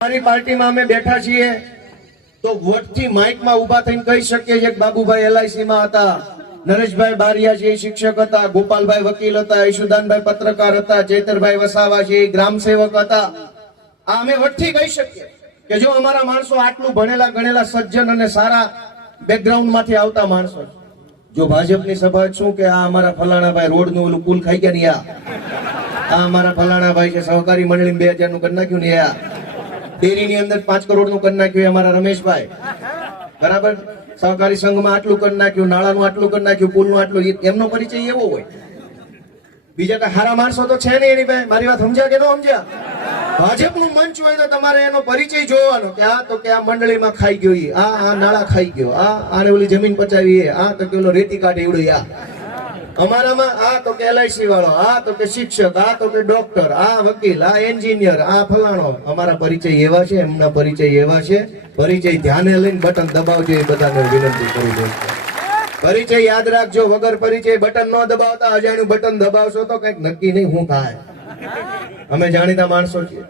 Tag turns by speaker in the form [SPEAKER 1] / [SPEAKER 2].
[SPEAKER 1] અમારી પાર્ટીમાં અમે બેઠા છીએ તો વોટથી માઇકમાં ઊભા થઈને કહી શકીએ છીએ કે બાબુભાઈ LIC માં હતા, નરેશભાઈ બારિયા છે શિક્ષક હતા, ગોપાલભાઈ વકીલ હતા, યશુદાનભાઈ પત્રકાર હતા, ચેતરભાઈ વસાવા છે ગ્રામ સેવક હતા, આ અમે વટથી કહી શકીએ કે જો અમારા માણસો આટલું ભણેલા, ગણેલા, સજ્જન અને સારા બેકગ્રાઉન્ડમાંથી આવતા માણસો જો ભાજપની સભા શું કે આ અમારા ફલાણાભાઈ રોડનું ઓલું પુલ ખાઈ ગયા નહીં આ અમારા ફલાણાભાઈ છે, સહકારી મંડળી બે હજારનું કરી નાખ્યું નહીં ડેરીની અંદર પાંચ કરોડનું કરી નાખ્યું અમારા રમેશભાઈ. બરાબર? સહકારી સંઘમાં આટલું કરી નાખ્યું નાળાનું આટલું કરી નાખ્યું, પુલનું આટલું એમનો પરિચય એવો હોય. બીજા કઈ હારા માણસો તો છે નહીં એની ભાઈ મારી વાત સમજ્યા કે ન સમજ્યા? ભાજપનું મંચ હોય તો તમારે એનો પરિચય જોવાનો કે આ તો કે આ મંડળીમાં ખાઈ ગયો આ આ નાળા ખાઈ ગયો, આ આને ઓલી જમીન પચાવી આ તો કે રેતી કાઢે એવડું આ. અમારામાં આ તો કે એલઆઈસી વાળો, આ તો કે શિક્ષક, આ તો કે ડોક્ટર આ વકીલ, આ એન્જિનિયર આ ફલાણો. અમારા પરિચય એવા છે, એમના પરિચય એવા છે. પરિચય ધ્યાને લઈને બટન દબાવજો, એ બધાને વિનંતી કરી દઉં પરિચય યાદ રાખજો, વગર પરિચય બટન ન દબાવતા, અજાણ્યું બટન દબાવશો તો કંઈક નક્કી નહીં, હું થાય. અમે જાણીતા માણસો છીએ.